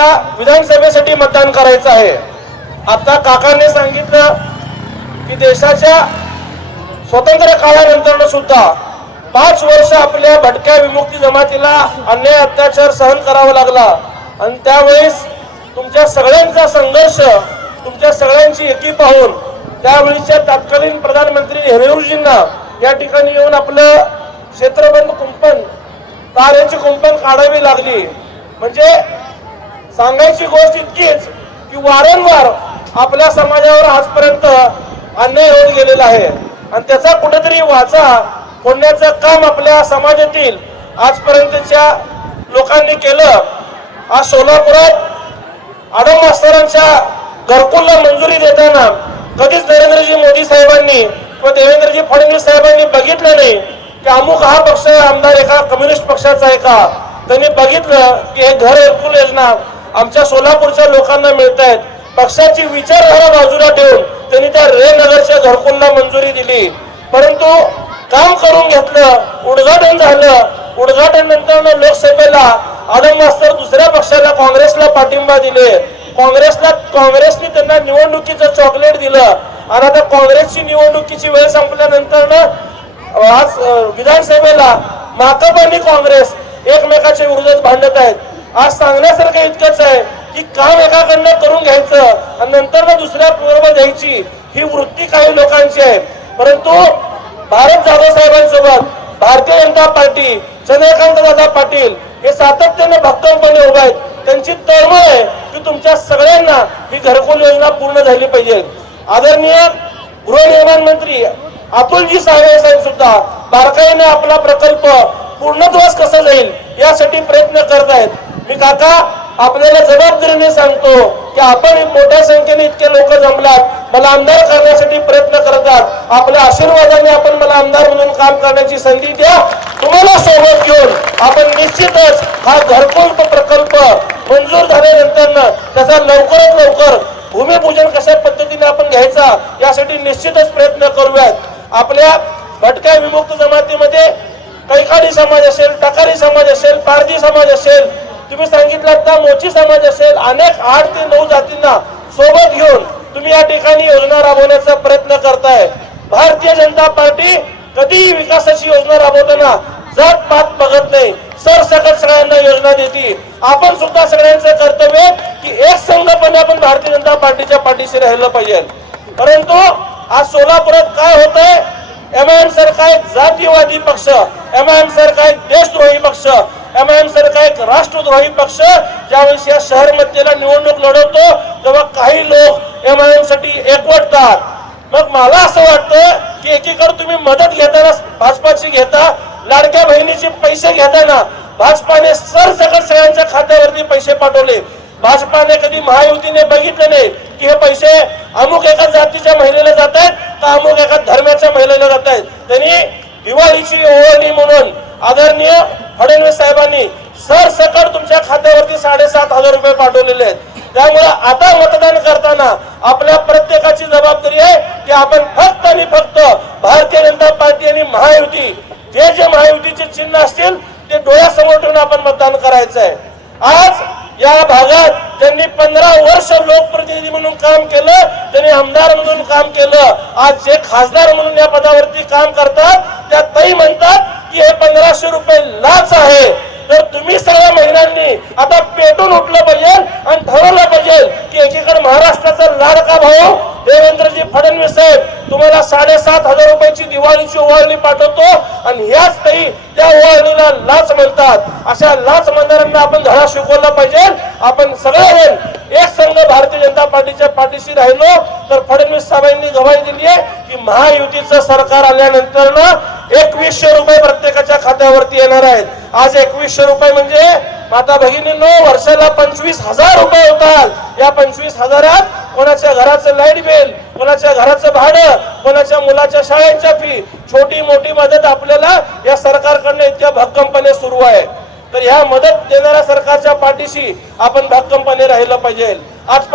आपल्याला विधानसभेसाठी मतदान करायचं आहे। आता काकांनी सांगितलं की देशाच्या स्वतंत्र काळानंतर सुद्धा 5 वर्ष आपल्या भटक्या विमुक्ती जमातीला अन्याय अत्याचार सहन करावा लागला आणि त्यावेळेस तुमच्या सगळ्यांचा संघर्ष, तुमच्या सगळ्यांची एकी पाहून त्यावेळीच्या तत्कालीन प्रधानमंत्री नेहरूजींना या ठिकाणी येऊन आपलं क्षेत्रबंद कुंपण, तारेची कुंपण काढावी लागली। म्हणजे सांगायची गोष्ट इतकीच की वारंवार आपल्या समाजावर आजपर्यंत अन्याय होत गेलेला आहे आणि त्याचा कुठेतरी वाचा फोडण्याचं काम आपल्या समाजातील आजपर्यंतच्या लोकांनी केलं। आज सोलापुरात आडम मास्तरांच्या घरकुलला मंजुरी देताना कधीच नरेंद्रजी मोदी साहेबांनी व देवेंद्रजी फडणवीस साहेबांनी बघितलं नाही की अमुक हा पक्ष आमदार एका कम्युनिस्ट पक्षाचा आहे का। त्यांनी बघितलं की हे घरकुल योजना आमच्या सोलापूरच्या लोकांना मिळत आहेत। पक्षाची विचारधारा बाजूला ठेवून त्यांनी त्या रेनगरच्या घरकुलला मंजुरी दिली, परंतु काम करून घेतलं, उद्घाटन झालं। उद्घाटन नंतर लोकसभेला आडम मास्तर दुसऱ्या पक्षाला काँग्रेसला पाठिंबा दिले। काँग्रेसने त्यांना निवडणुकीचं चॉकलेट दिलं आणि आता काँग्रेसची निवडणुकीची वेळ संपल्यानंतर आज विधानसभेला माकप आणि काँग्रेस एकमेकाच्या विरोधात भांडत आहेत। आज सांगण्यासारखं इतकंच आहे की काम एकाकडनं करून घ्यायचं आणि नंतर दुसऱ्या पूर्व द्यायची ही वृत्ती काही लोकांची आहे। परंतु भारत जाधव साहेबांसोबत भारतीय जनता पार्टी, चंद्रकांत दादा पाटील हे सातत्याने भक्कमपणे उभे आहेत। त्यांची तळमळ आहे की तुमच्या सगळ्यांना ही घरकुल योजना पूर्ण झाली पाहिजे। आदरणीय गृहनिर्माण मंत्री अतुलजी साहेब सुद्धा बारकाईने आपला प्रकल्प पूर्णत्वास कसा जाईल यासाठी प्रयत्न करत आहेत। मी काका आपल्याला जबाबदारीने सांगतो की आपण मोठ्या संख्येने इतके लोक जमलात, मला आमदार करण्यासाठी प्रयत्न करतात। आपल्या आशीर्वादाने आपण मला आमदार म्हणून काम करण्याची संधी द्या। तुम्हाला सोबत घेऊन आपण निश्चितच हा घरकुल प्रकल्प मंजूर झाल्यानंतर त्याचा लवकरात लवकर भूमिपूजन कशा पद्धतीने आपण घ्यायचा यासाठी निश्चितच प्रयत्न करूयात। आपल्या भटक्या विमुक्त जमातीमध्ये कैकाडी समाज असेल, टाकारी समाज असेल, पारधी समाज असेल, तुम्ही सांगितलं आता मोची समाज असेल, अनेक 8 ते 9 जातींना सोबत घेऊन तुम्ही या ठिकाणी योजना राबवण्याचा प्रयत्न करताय। भारतीय जनता पार्टी कधीही विकासाची योजना राबवताना जात पात बघत नाही, सरसकट सगळ्यांना योजना देते। आपण सुद्धा सगळ्यांचं कर्तव्य की एक संघपणे आपण भारतीय जनता पार्टीच्या पाठीशी राहिलं पाहिजे। परंतु आज सोलापुरात काय होतंय, एमआयएम सरकार एक जातीवादी पक्ष, एमआयएम सरकार एक देशद्रोही पक्ष, एमआयएम सरकार एक राष्ट्रद्रोही पक्ष ज्यावेळेस या शहर मध्येला निवडणूक लढवतो तेव्हा काही लोक एमआयएम साठी एकवटतात। मग मला असं वाटतं की एकीकडे तुम्ही मदत घेताना भाजपाची घेता, लाडक्या बहिणीचे पैसे घेताना भाजपाने सरसकट सगळ्यांच्या खात्यावरती पैसे पाठवले। भाजपाने कधी महायुतीने बघितलं नाही की हे पैसे अमुक एका जातीच्या महिलेला जात आहेत का अमुक एका धर्माच्या महिलेला जात आहेत। त्यांनी दिवाळीची ओवाळणी म्हणून आदरणीय फडणवीस साहेबांनी सरसकट तुमच्या खात्यावरती 7,500 रुपये पाठवलेले आहेत। त्यामुळे आता मतदान करताना आपल्या प्रत्येकाची जबाबदारी आहे की आपण फक्त आणि फक्त भारतीय जनता पार्टी आणि महायुती जे महायुतीचे चिन्ह असतील ते डोळ्यासमोर ठेवून आपण मतदान करायचं आहे। आज या भागात त्यांनी 15 वर्ष लोकप्रतिनिधी म्हणून काम केलं, त्यांनी आमदार म्हणून काम केलं। आज जे खासदार म्हणून या पदावरती काम करतात त्या ताई म्हणतात की हे 1500 रुपये लाच आहे। तर तुम्ही सगळ्या महिलांनी आता पेटून उठलं पाहिजे आणि ठरवलं पाहिजे की एकीकडे महाराष्ट्राचा लाडका भाऊ देवेंद्रजी फडणवीस साहेब तुम्हाला 7,500 रुपयाची दिवाळीची ओवाळणी पाठवतो आणि ह्याच ताई त्या ओवाळणीला लाच म्हणतात। अशा लाच म्हणणाऱ्यांना आपण धडा शिकवला पाहिजे। आपण सगळेजण एक संघ भारतीय जनता पार्टीच्या पाठीशी राहिलो तर फडणवीस साहेबांनी गवाही दिली आहे की महायुतीचं सरकार आल्यानंतर 2100 रुपये प्रत्येकाच्या खात्यावरती येणार आहेत। आज 2100 रुपये म्हणजे माता भगिनींनो वर्षाला 25,000 रुपये होतात। या 25,000 कोणाच्या घराचं लाईट बिल, कोणाच्या घराचं भाडं, कोणाच्या मुलाच्या शाळेच्या फी, छोटी मोठी मदत आपल्याला या सरकारकडनं इतक्या भक्कमपणे सुरू आहे। तर ह्या मदत देणाऱ्या सरकारच्या पाठीशी आपण भक्कमपणे राहिलं पाहिजे। आज